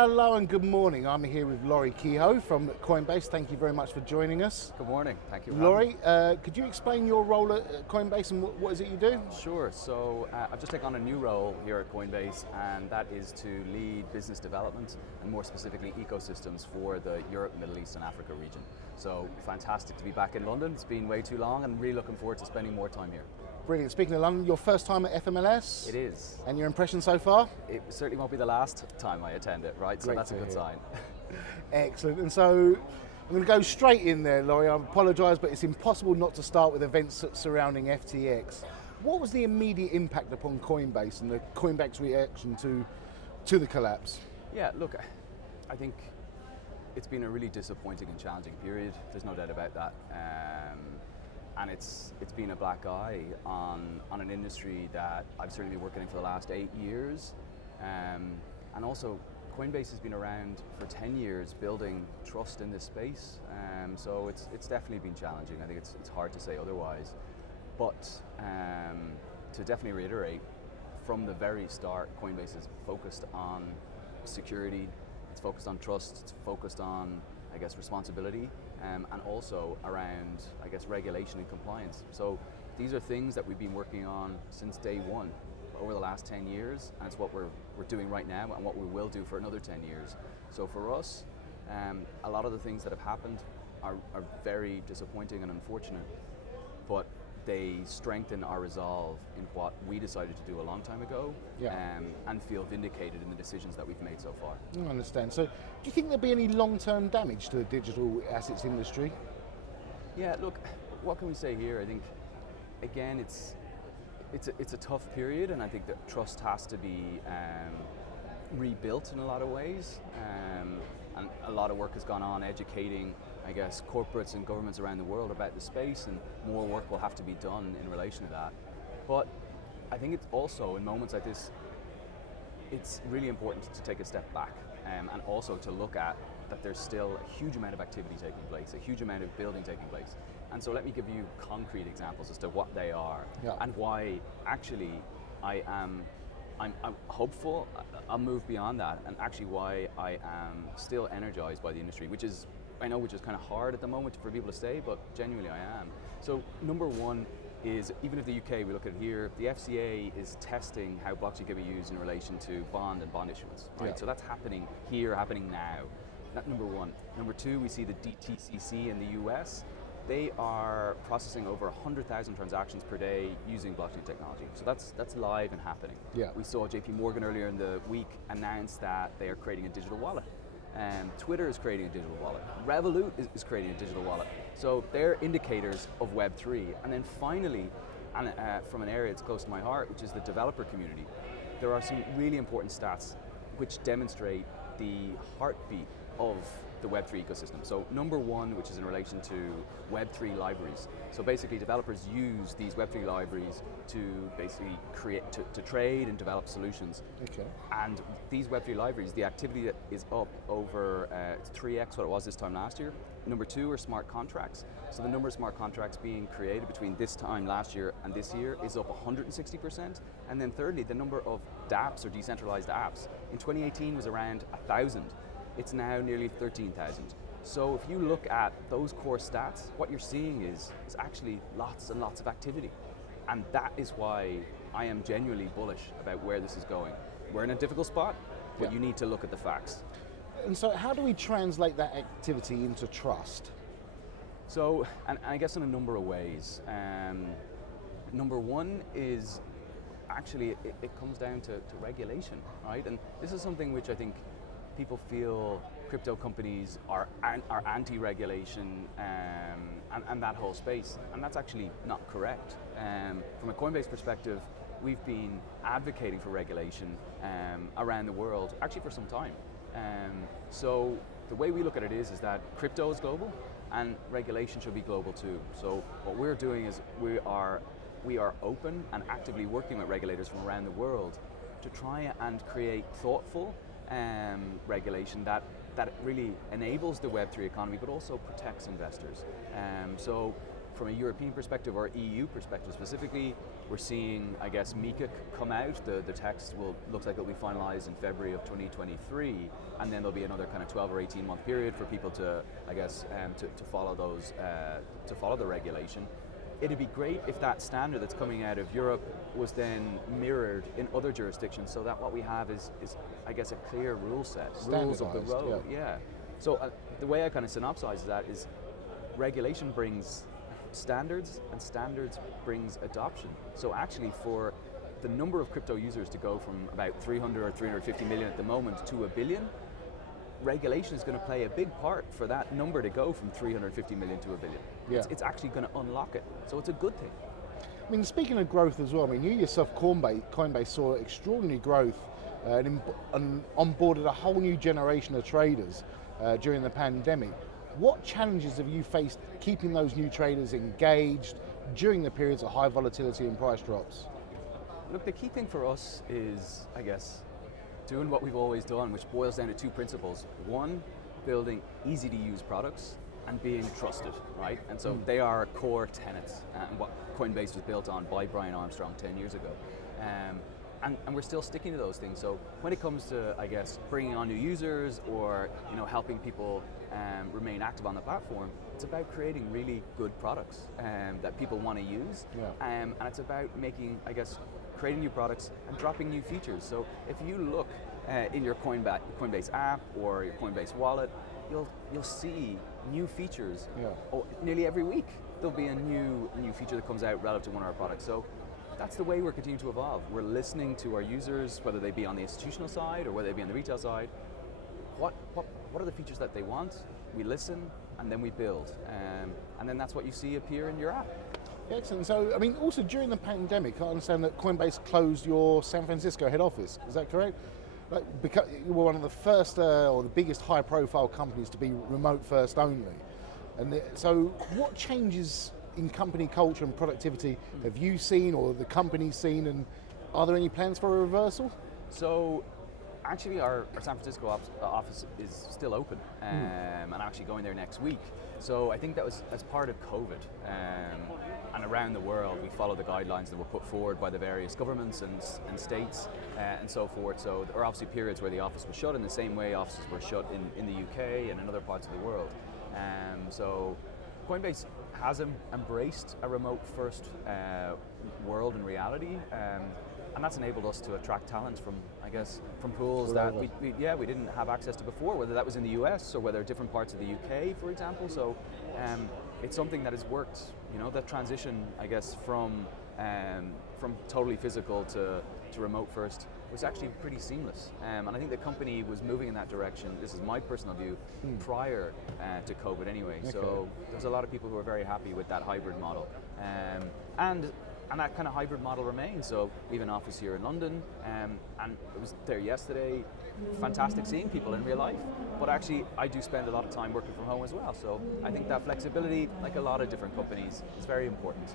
Hello and good morning. I'm here with Lory Kehoe from Coinbase. Thank you very much for joining us. Good morning. Thank you. Lory, could you explain your role at Coinbase and what is it you do? Sure. So I've just taken on a new role here at Coinbase, and that is to lead business development and more specifically ecosystems for the Europe, Middle East and Africa region. So fantastic to be back in London. It's been way too long and really looking forward to spending more time here. Brilliant. Speaking of London, your first time at FMLS? It is. And your impression so far? It certainly won't be the last time I attend it, right? So Great that's a good sign. Excellent. And so I'm going to go straight in there, Lory. I apologise, but it's impossible not to start with events surrounding FTX. What was the immediate impact upon Coinbase and the Coinbase reaction to the collapse? Yeah, look, I think it's been a really disappointing and challenging period. There's no doubt about that. And it's been a black eye on an industry that I've certainly been working in for the last 8 years. And also, Coinbase has been around for 10 years building trust in this space. So it's definitely been challenging. I think it's hard to say otherwise. But to definitely reiterate, from the very start, Coinbase is focused on security, it's focused on trust, it's focused on, I guess, responsibility. And also around, I guess, regulation and compliance. So these are things that we've been working on since day one over the last 10 years, and it's what we're doing right now and what we will do for another 10 years. So for us, a lot of the things that have happened are very disappointing and unfortunate, but they strengthen our resolve in what we decided to do a long time ago, and feel vindicated in the decisions that we've made so far. I understand. So do you think there'll be any long-term damage to the digital assets industry? Yeah, look, what can we say here? I think, again, it's a tough period, and I think that trust has to be rebuilt in a lot of ways. And a lot of work has gone on educating, I guess, corporates and governments around the world about the space, and more work will have to be done in relation to that. But I think it's also, in moments like this, it's really important to take a step back, and also to look at that there's still a huge amount of activity taking place, a huge amount of building taking place. And so let me give you concrete examples as to what they are, and why actually I'm hopeful. I'll move beyond that, and actually why I am still energized by the industry, which is kind of hard at the moment for people to say, but genuinely I am. So number one is, even if the UK, we look at it here, the FCA is testing how blockchain can be used in relation to bond issuance, right? So that's happening here, happening now. That's number one. Number two, we see the DTCC in the US. They are processing over 100,000 transactions per day using blockchain technology. So that's live and happening. We saw JP Morgan earlier in the week announce that they are creating a digital wallet. Twitter is creating a digital wallet. Revolut is creating a digital wallet. So they're indicators of Web3. And then finally, and from an area that's close to my heart, which is the developer community, there are some really important stats which demonstrate the heartbeat of the Web3 ecosystem. So number one, which is in relation to Web3 libraries. So basically developers use these Web3 libraries to basically create, to trade and develop solutions. And these Web3 libraries, the activity that is up over 3x what it was this time last year. Number two are smart contracts. So the number of smart contracts being created between this time last year and this year is up 160%. And then thirdly, the number of dApps, or decentralized apps, in 2018 was around 1,000. It's now nearly 13,000. So if you look at those core stats, what you're seeing is actually lots and lots of activity. And that is why I am genuinely bullish about where this is going. We're in a difficult spot, but you need to look at the facts. And so how do we translate that activity into trust? So, and I guess in a number of ways. Number one is actually it comes down to regulation, right? And this is something which I think people feel crypto companies are anti-regulation and that whole space, and that's actually not correct. From a Coinbase perspective, we've been advocating for regulation around the world, actually for some time. So the way we look at it is that crypto is global, and regulation should be global too. So what we're doing is we are open and actively working with regulators from around the world to try and create thoughtful regulation that really enables the Web3 economy, but also protects investors. So from a European perspective or EU perspective specifically, we're seeing, I guess, MiCA come out. The text looks like it'll be finalized in February of 2023, and then there'll be another kind of 12 or 18 month period for people to, I guess, to follow those, to follow the regulation. It'd be great if that standard that's coming out of Europe was then mirrored in other jurisdictions, so that what we have is I guess, a clear rule set, rules of the road. Yeah. So the way I kind of synopsize that is regulation brings standards, and standards brings adoption. So actually, for the number of crypto users to go from about 300 or 350 million at the moment to 1 billion, regulation is going to play a big part for that number to go from 350 million to 1 billion. Yeah. It's actually going to unlock it. So it's a good thing. I mean, speaking of growth as well, I mean, you yourself, Coinbase saw extraordinary growth and onboarded a whole new generation of traders during the pandemic. What challenges have you faced keeping those new traders engaged during the periods of high volatility and price drops? Look, the key thing for us is, I guess, doing what we've always done, which boils down to two principles. One, building easy to use products, and being trusted, right? And so they are core tenets, and what Coinbase was built on by Brian Armstrong 10 years ago. And we're still sticking to those things. So when it comes to, I guess, bringing on new users or helping people remain active on the platform, it's about creating really good products that people want to use. Yeah. And it's about making, I guess, creating new products and dropping new features. So if you look in your Coinbase app or your Coinbase wallet, you'll see new features. Yeah. Nearly every week there'll be a new feature that comes out relative to one of our products. So that's the way we're continuing to evolve. We're listening to our users, whether they be on the institutional side or whether they be on the retail side. What are the features that they want? We listen and then we build. And then that's what you see appear in your app. Excellent. So, I mean, also during the pandemic, I understand that Coinbase closed your San Francisco head office. Is that correct? Because you were one of the first or the biggest high-profile companies to be remote first only. And so, what changes in company culture and productivity have you seen or the company seen, and are there any plans for a reversal? So actually our San Francisco office is still open and I'm actually going there next week. So I think that was as part of COVID and around the world we follow the guidelines that were put forward by the various governments and states and so forth. So there are obviously periods where the office was shut in the same way offices were shut in the UK and in other parts of the world. So Coinbase has embraced a remote first world and reality, and that's enabled us to attract talent from, I guess, from pools that we didn't have access to before, whether that was in the US or whether different parts of the UK, for example. So it's something that has worked, that transition, I guess, from totally physical to remote first was actually pretty seamless. And I think the company was moving in that direction, this is my personal view, prior to COVID anyway. Okay. So there's a lot of people who are very happy with that hybrid model. And that kind of hybrid model remains. So we have an office here in London, and it was there yesterday. Fantastic seeing people in real life. But actually, I do spend a lot of time working from home as well. So I think that flexibility, like a lot of different companies, is very important.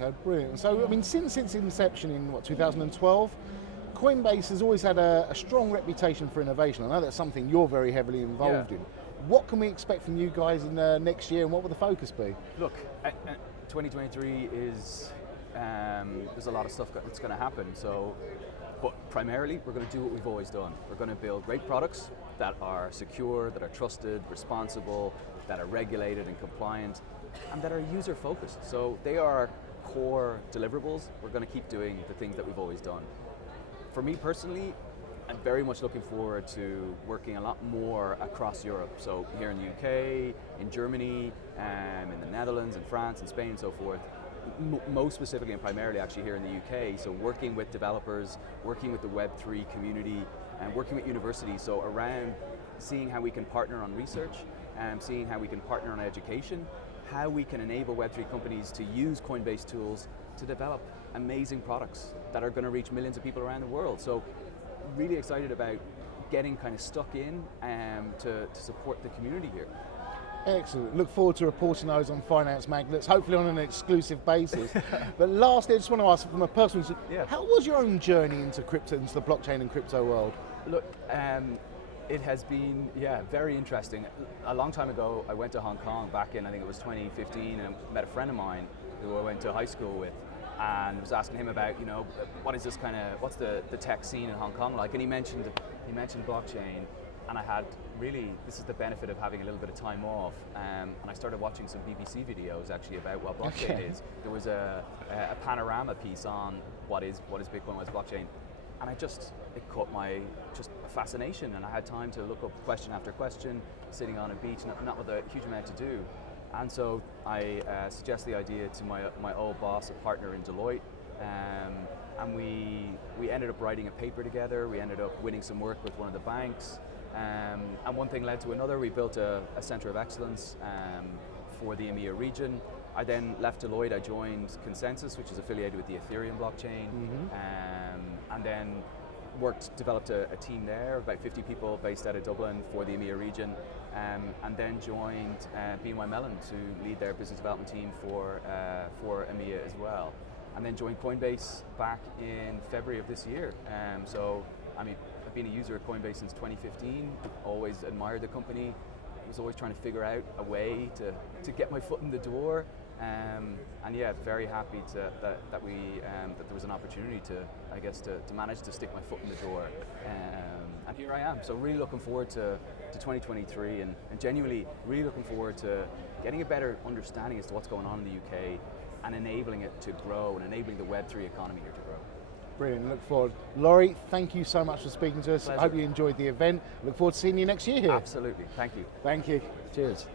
Okay, brilliant. So, I mean, since its inception in, 2012, Coinbase has always had a strong reputation for innovation. I know that's something you're very heavily involved in. What can we expect from you guys in next year, and what will the focus be? Look, 2023 is, there's a lot of stuff that's going to happen. So, but primarily, we're going to do what we've always done. We're going to build great products that are secure, that are trusted, responsible, that are regulated and compliant, and that are user-focused. So they are core deliverables. We're going to keep doing the things that we've always done. For me personally, I'm very much looking forward to working a lot more across Europe. So here in the UK, in Germany, in the Netherlands, in France, in Spain, and so forth. Most specifically and primarily actually here in the UK. So working with developers, working with the Web3 community, and working with universities. So around seeing how we can partner on research, seeing how we can partner on education, how we can enable Web3 companies to use Coinbase tools to develop amazing products that are going to reach millions of people around the world. So really excited about getting kind of stuck in to support the community here. Excellent. Look forward to reporting those on Finance Magnates, hopefully on an exclusive basis. But lastly, I just want to ask from a personal, how was your own journey into crypto, into the blockchain and crypto world? Look, It has been, yeah, very interesting. A long time ago, I went to Hong Kong back in, I think it was 2015, and met a friend of mine who I went to high school with, and was asking him about, what's the tech scene in Hong Kong like? And he mentioned blockchain, and I had really, this is the benefit of having a little bit of time off, and I started watching some BBC videos actually about what blockchain is. There was a panorama piece on what is Bitcoin, what is blockchain, and it caught my fascination, and I had time to look up question after question, sitting on a beach, not with a huge amount to do. And so I suggested the idea to my old boss, a partner in Deloitte, and we ended up writing a paper together. We ended up winning some work with one of the banks, and one thing led to another. We built a center of excellence for the EMEA region. I then left Deloitte. I joined Consensus, which is affiliated with the Ethereum blockchain, and then developed a team there, about 50 people based out of Dublin for the EMEA region, and then joined BNY Mellon to lead their business development team for EMEA as well. And then joined Coinbase back in February of this year. So, I've been a user of Coinbase since 2015, always admired the company, was always trying to figure out a way to get my foot in the door. And yeah, very happy that there was an opportunity to manage to stick my foot in the door. And here I am. So really looking forward to 2023, and genuinely really looking forward to getting a better understanding as to what's going on in the UK and enabling it to grow, and enabling the Web3 economy here to grow. Brilliant, look forward. Lory, thank you so much for speaking to us. Pleasure. I hope you enjoyed the event. Look forward to seeing you next year here. Absolutely, thank you. Thank you. Cheers.